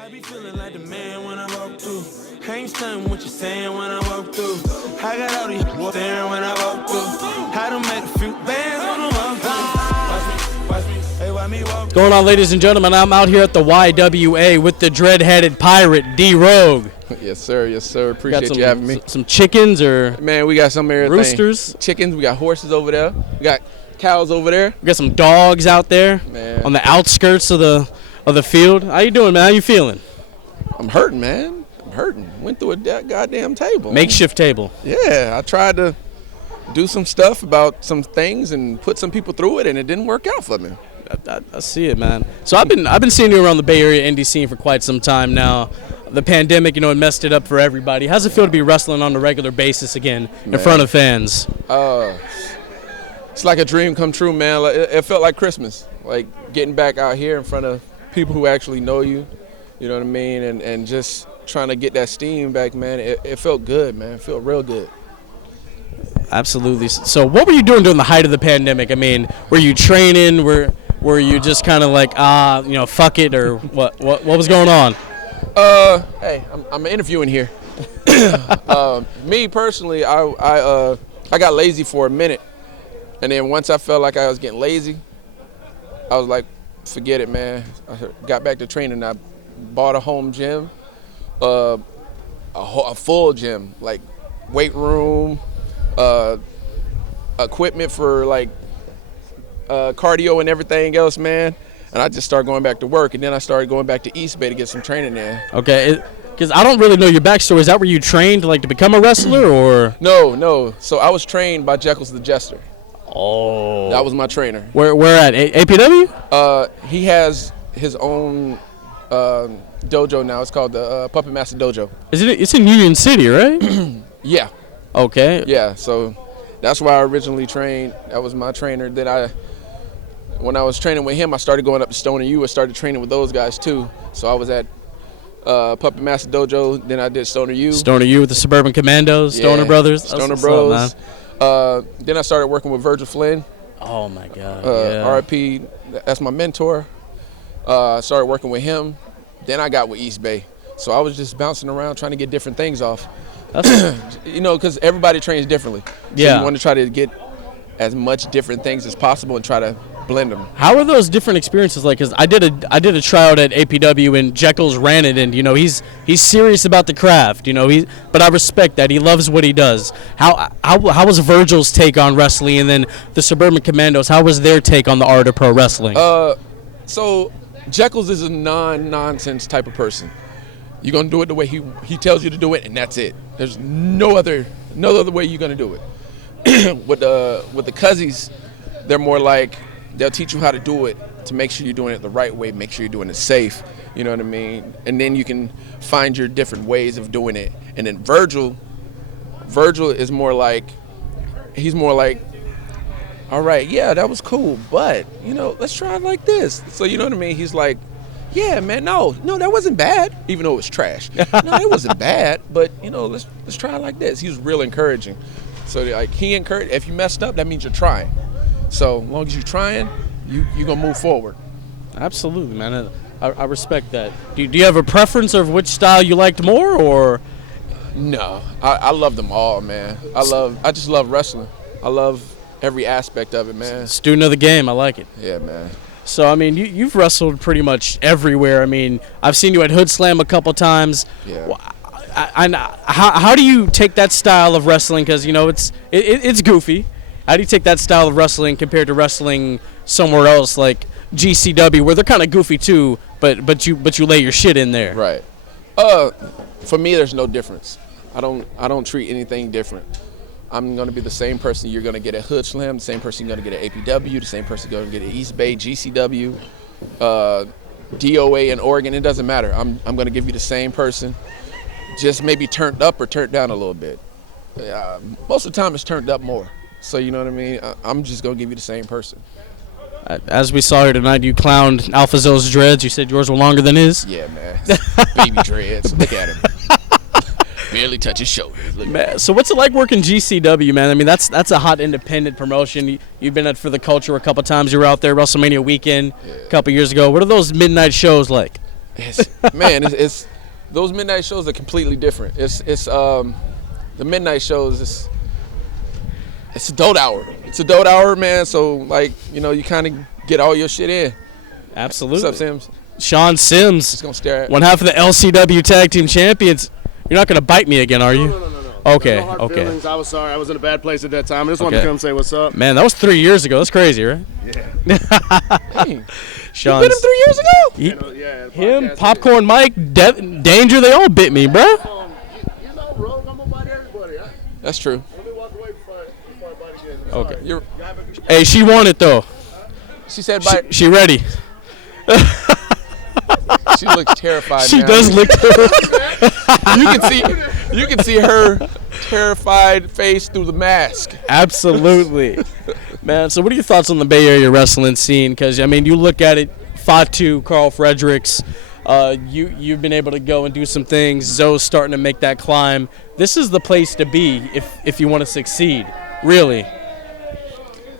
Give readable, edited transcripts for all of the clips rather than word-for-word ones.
I be feeling like the man when I walk through. I ain't stunning what you're saying when I walk through. I got all these staring when I walk through. I done made a few bands on the walk through. Watch me, hey, watch me walk. Going on, ladies and gentlemen, I'm out here at the YWA with the dread-headed pirate, D-Rogue. Yes, sir. Yes, sir. Appreciate you having me. Some chickens or man, we got some everything. Roosters, chickens. We got horses over there. We got cows over there. We got some dogs out there, man, on the outskirts of the field. How you doing, man? How you feeling? I'm hurting, man. I'm hurting. Went through a goddamn table. Makeshift table. Yeah, I tried to do some stuff about some things and put some people through it, and it didn't work out for me. I see it, man. So I've been seeing you around the Bay Area indie scene for quite some time now. The pandemic, it messed it up for everybody. How's it feel to be wrestling on a regular basis again in front of fans? It's like a dream come true, man. It felt like Christmas, like getting back out here in front of people who actually know you. You know what I mean? And just trying to get that steam back, man. It felt good, man. It felt real good. Absolutely. So what were you doing during the height of the pandemic? I mean, were you training? Were you just kind of like, fuck it, or what was going on? Hey, I'm interviewing here. Me personally, I got lazy for a minute, and then once I felt like I was getting lazy, I was like, forget it, man. I got back to training. I bought a home gym, a full gym, like weight room, equipment for like cardio and everything else, man. And I just started going back to work, and then I started going back to East Bay to get some training there. Okay, because I don't really know your backstory. Is that where you trained like to become a wrestler, or? No. So I was trained by Jekyll's the Jester. Oh. That was my trainer. Where at? APW? He has his own dojo now. It's called the Puppet Master Dojo. It's in Union City, right? Yeah. Okay. Yeah, so that's where I originally trained. That was my trainer. When I was training with him, I started going up to Stoner U. I started training with those guys too. So I was at Puppet Master Dojo. Then I did Stoner U. Stoner U with the Suburban Commandos, yeah. Stoner Brothers. Stoner Bros. Then I started working with Virgil Flynn. Oh my God. Yeah. RIP. That's my mentor. Started working with him. Then I got with East Bay. So I was just bouncing around trying to get different things off. Because everybody trains differently. So yeah. You want to try to get as much different things as possible and try to blend them. How are those different experiences like? Because I did a tryout at APW and Jekyll's ran it, and he's serious about the craft. But I respect that. He loves what he does. How was Virgil's take on wrestling, and then the Suburban Commandos? How was their take on the art of pro wrestling? So Jekyll's is a non-nonsense type of person. You're gonna do it the way he tells you to do it, and that's it. There's no other way you're gonna do it. With the Cuzzies, they're more like they'll teach you how to do it to make sure you're doing it the right way, make sure you're doing it safe. You know what I mean? And then you can find your different ways of doing it. And then Virgil is more like, he's more like, all right, yeah, that was cool, but let's try it like this. So you know what I mean? He's like, yeah, man, no, that wasn't bad, even though it was trash. No, it wasn't bad, but let's try it like this. He was real encouraging. So like he encouraged, if you messed up, that means you're trying. So as long as you're trying, you're gonna move forward. Absolutely, man. I respect that. Do you have a preference of which style you liked more, or? No, I love them all, man. I just love wrestling. I love every aspect of it, man. Student of the game, I like it. Yeah, man. So, I mean, you've wrestled pretty much everywhere. I mean, I've seen you at Hood Slam a couple times. Yeah. How do you take that style of wrestling? Because, it's goofy. How do you take that style of wrestling compared to wrestling somewhere else like GCW, where they're kind of goofy too, but you lay your shit in there? Right. For me, there's no difference. I don't treat anything different. I'm going to be the same person you're going to get at Hood Slam, the same person you're going to get at APW, the same person you're going to get at East Bay, GCW, DOA in Oregon. It doesn't matter. I'm going to give you the same person, just maybe turned up or turned down a little bit. Most of the time it's turned up more. So you know what I mean? I'm just going to give you the same person. As we saw here tonight, you clowned AlphaZo's dreads. You said yours were longer than his. Yeah, man. Baby dreads. Look at him. Barely touch his shoulders. Man, so what's it like working GCW, man? I mean, that's a hot independent promotion. You've been at For the Culture a couple times. You were out there WrestleMania weekend a couple years ago. What are those midnight shows like? It's those midnight shows are completely different. It's the midnight shows. It's a dope hour. It's a dope hour, man. So like you kind of get all your shit in. Absolutely. What's up, Sims? Sean Sims. Just gonna stare at one half of the LCW Tag Team Champions. You're not gonna bite me again, are you? No. Okay. No hard Okay. feelings. I was sorry. I was in a bad place at that time. I just wanted to come say what's up. Man, that was 3 years ago. That's crazy, right? Yeah. Dang. Sean's, You bit him 3 years ago? Yeah. Popcorn Mike, Danger, they all bit me, bro. Rogue, I'm gonna bite everybody. That's true. Let me walk away before I bite again. Okay. You're, Hey, she won it though. she said bite. She ready. She looks terrified. She now. does look. You can see her terrified face through the mask. Absolutely, man. So, what are your thoughts on the Bay Area wrestling scene? Because I mean, you look at it, Fatu, Carl Fredericks. You've been able to go and do some things. Zoe's starting to make that climb. This is the place to be if you want to succeed. Really.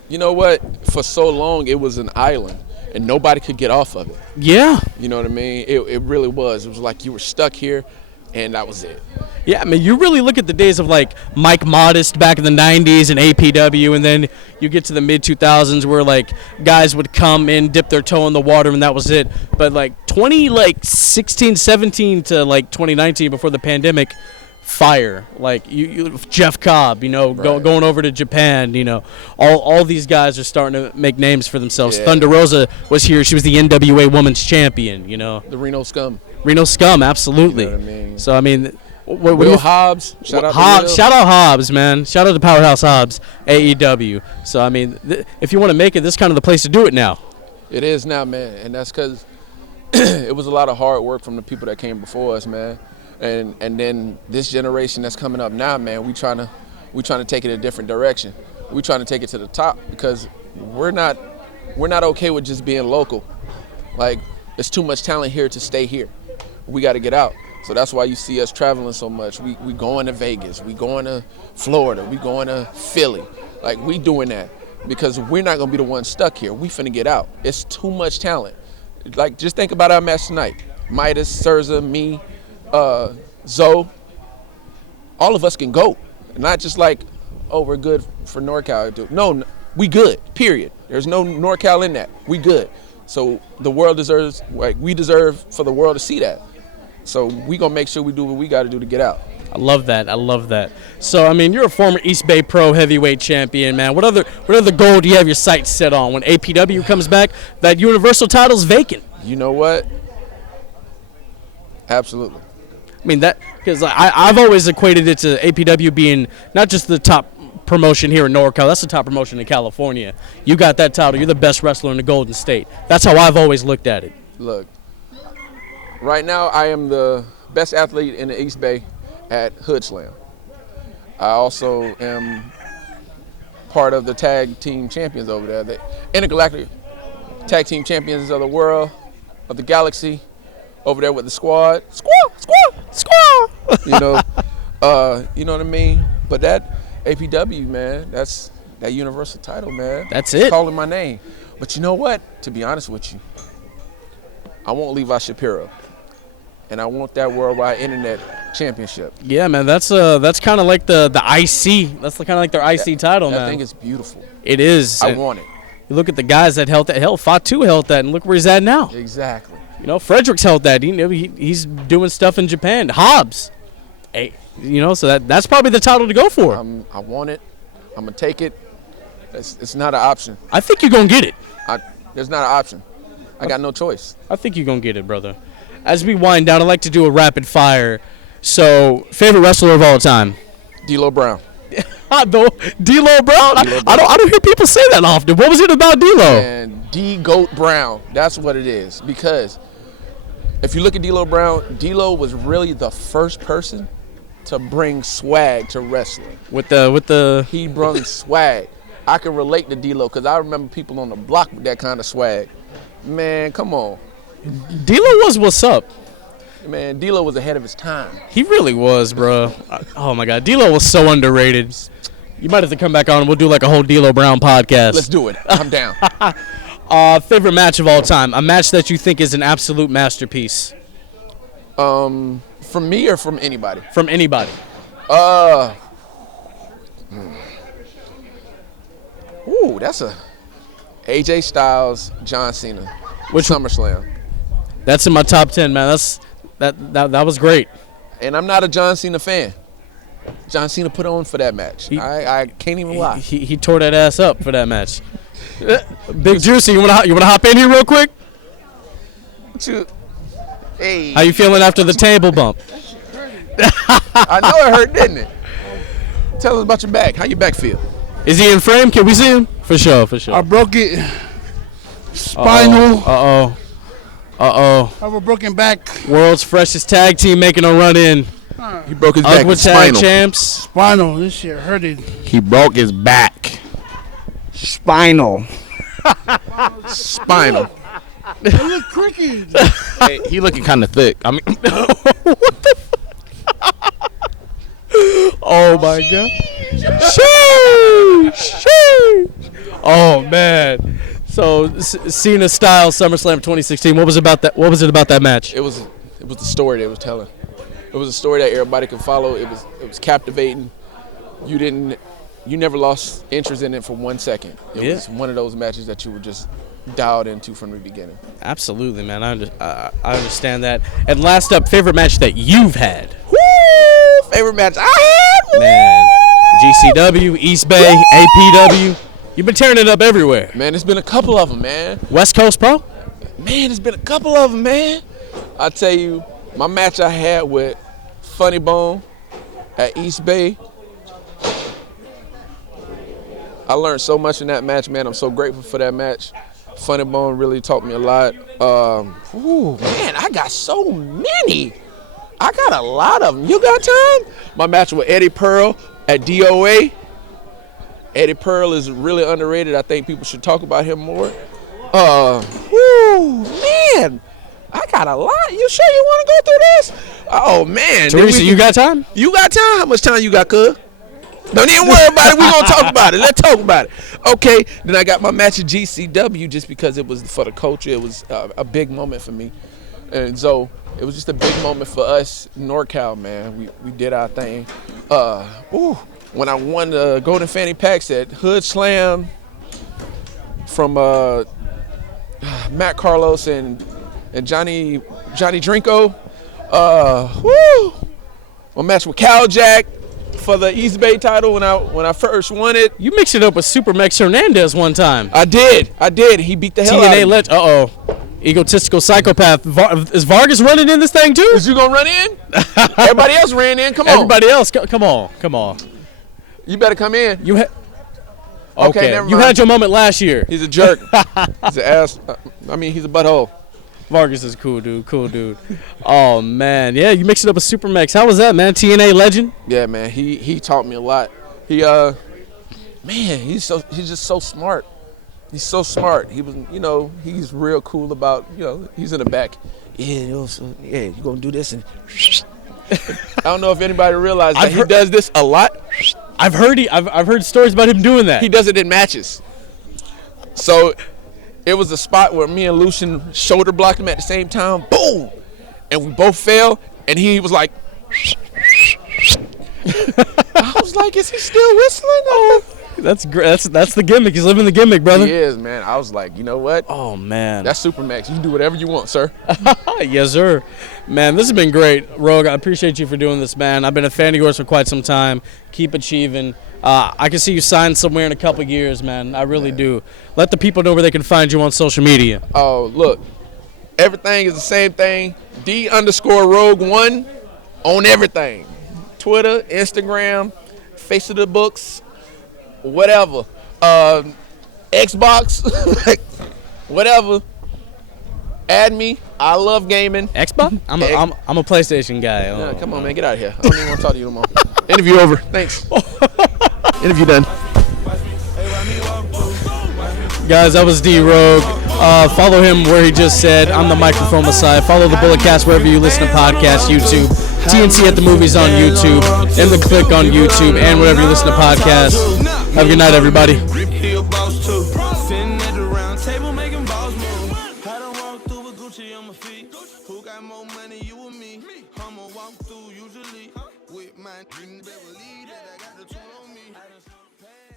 You know what? For so long, it was an island, and nobody could get off of it. Yeah. You know what I mean? It really was. It was like you were stuck here, and that was it. Yeah, I mean, you really look at the days of like Mike Modest back in the 90s and APW, and then you get to the mid-2000s where like guys would come in, dip their toe in the water, and that was it. But like 2016, 17 to like 2019 before the pandemic, fire. Like you Jeff Cobb, going over to Japan, all these guys are starting to make names for themselves. Yeah. Thunder Rosa was here. She was the NWA Women's Champion, The Reno Scum. Reno Scum, absolutely. You know what I mean? So, I mean, what Will Hobbs. Shout out to Hobbs, Will. shout out Hobbs, man. Shout out to Powerhouse Hobbs, AEW. So, I mean, if you want to make it, this is kind of the place to do it now. It is now, man, and that's because it was a lot of hard work from the people that came before us, man. And then this generation that's coming up now, man, we trying to take it a different direction. We trying to take it to the top because we're not okay with just being local. Like, there's too much talent here to stay here. We got to get out. So that's why you see us traveling so much. We going to Vegas, we going to Florida, we going to Philly. Like, we doing that because we're not gonna be the ones stuck here. We finna get out. It's too much talent. Like, just think about our match tonight. Midas, Surza, me, Zoe. All of us can go. Not just like, oh, we're good for NorCal. No, we good, period. There's no NorCal in that. We good. So the world deserves, like, we deserve for the world to see that. So we gonna make sure we do what we gotta do to get out. I love that. So, I mean, you're a former East Bay Pro Heavyweight Champion, man. What other goal do you have your sights set on when APW comes back? That Universal title's vacant. You know what? Absolutely. I mean, that because I've always equated it to APW being not just the top promotion here in NorCal. That's the top promotion in California. You got that title. You're the best wrestler in the Golden State. That's how I've always looked at it. Look, right now I am the best athlete in the East Bay at Hood Slam. I also am part of the tag team champions over there, the intergalactic tag team champions of the world, of the galaxy, over there with the squad. Squad. You know what I mean? But that APW, man, that's that universal title, man. That's It's it. calling my name. But you know what? To be honest with you, I want Levi Shapiro, and I want that Worldwide Internet Championship. Yeah, man, that's kind of like the IC. That's kind of like their IC title, man. I think it's beautiful. It is. I want it. You look at the guys that held that. Hell, Fatu held that, and look where he's at now. Exactly. Fredericks held that. He's doing stuff in Japan. Hobbs, hey, so that's probably the title to go for. I want it. I'm gonna take it. It's not an option. I think you're gonna get it. There's not an option. I got no choice. I think you're gonna get it, brother. As we wind down, I'd like to do a rapid fire. So, favorite wrestler of all time? D'Lo Brown. D'Lo Brown. I don't hear people say that often. What was it about D'Lo? And D Goat Brown. That's what it is. Because if you look at D'Lo Brown, D'Lo was really the first person to bring swag to wrestling. With the He brought swag. I can relate to D'Lo because I remember people on the block with that kind of swag. Man, come on. D'Lo was what's up. Man, D'Lo was ahead of his time. He really was, bro. Oh my God, D'Lo was so underrated. You might have to come back on and we'll do like a whole D'Lo Brown podcast. Let's do it. I'm down. Favorite match of all time? A match that you think is an absolute masterpiece? From me or from anybody? From anybody. Ooh, that's a AJ Styles, John Cena. Which SummerSlam? That's in my top 10, man. That was great. And I'm not a John Cena fan. John Cena put on for that match. I can't even lie. He tore that ass up for that match. Big Juicy, you wanna hop in here real quick? Hey. How you feeling after the table bump? I know it hurt, didn't it? Tell us about your back. How your back feel? Is he in frame? Can we see him? For sure. I broke it. Spinal. Uh-oh. I have a broken back. World's freshest tag team making a run in. He broke his back. Tag champs. Spinal. This shit hurted. He broke his back. Spinal. Spinal. It look cricky. Hey, he looking kind of thick. I mean, What the Oh my God. Sheesh. Oh man. So Cena Styles SummerSlam 2016. What was it about that match? It was the story they was telling. It was a story that everybody could follow. It was captivating. You never lost interest in it for 1 second. It was one of those matches that you were just dialed into from the beginning. Absolutely, man. I understand that. And last up, favorite match that you've had? Woo! Favorite match I had? Woo! Man, GCW, East Bay, APW. You've been tearing it up everywhere. Man, there's been a couple of them, man. West Coast Pro? Man, there's been a couple of them, man. I tell you, my match I had with Funny Bone at East Bay, I learned so much in that match, man. I'm so grateful for that match. Funny Bone really taught me a lot. Man, I got so many. I got a lot of them. You got time? My match with Eddie Pearl at DOA. Eddie Pearl is really underrated. I think people should talk about him more. Man, I got a lot. You sure you want to go through this? Oh, man. Teresa, you got time? You got time? How much time you got, cuz? Don't even worry about it. We're going to talk about it. Let's talk about it. Okay, then I got my match at GCW just because it was for the culture. It was a big moment for me. And so it was just a big moment for us, NorCal, man. We did our thing. When I won the Golden Fanny Packs at Hood Slam from Matt Carlos and Johnny Drinko. My match with Cal Jack for the East Bay title when I first won it. You mixed it up with Super Max Hernandez one time. I did. He beat the hell out of me. Uh-oh. Egotistical psychopath. Is Vargas running in this thing too? Is you gonna run in? Everybody else ran in. Come on. Everybody else, come on. You better come in. Okay, never mind. You had your moment last year. He's a jerk. He's an ass. He's a butthole. Vargas is cool, dude. Oh man, yeah, you mixed it up with Super Max. How was that, man? TNA legend. Yeah, man. He taught me a lot. He's just so smart. He's so smart. He was, he's real cool about, he's in the back. Yeah, you're gonna do this and. I don't know if anybody realizes that he does this a lot. I've heard stories about him doing that. He does it in matches. So it was a spot where me and Lucian shoulder blocked him at the same time. Boom! And we both fell. And he was like. I was like, is he still whistling? That's great. That's the gimmick. He's living the gimmick, brother. He is, man. I was like, you know what? Oh man, that's Super Max. You can do whatever you want, sir. Yes, sir. Man, this has been great, Rogue. I appreciate you for doing this, man. I've been a fan of yours for quite some time. Keep achieving. I can see you signed somewhere in a couple years, man. I really do. Let the people know where they can find you on social media. Oh, look. Everything is the same thing. D_Rogue1 on everything. Twitter, Instagram, Face of the Books, whatever. Xbox, whatever. Add me. I love gaming. Xbox? I'm a PlayStation guy. Yeah, come on, man. Get out of here. I don't even want to talk to you no more. Interview over. Thanks. Interview done. Guys, that was D-Rogue. Follow him where he just said, I'm the Microphone Messiah. Follow the Bulletcast wherever you listen to podcasts, YouTube. TNC at the Movies on YouTube. And The Click on YouTube. And wherever you listen to podcasts. Have a good night, everybody. Sitting at the round table making balls move. I don't walk through with Gucci on my feet. Who got more money, you or me. I'ma walk through usually with my Beverly.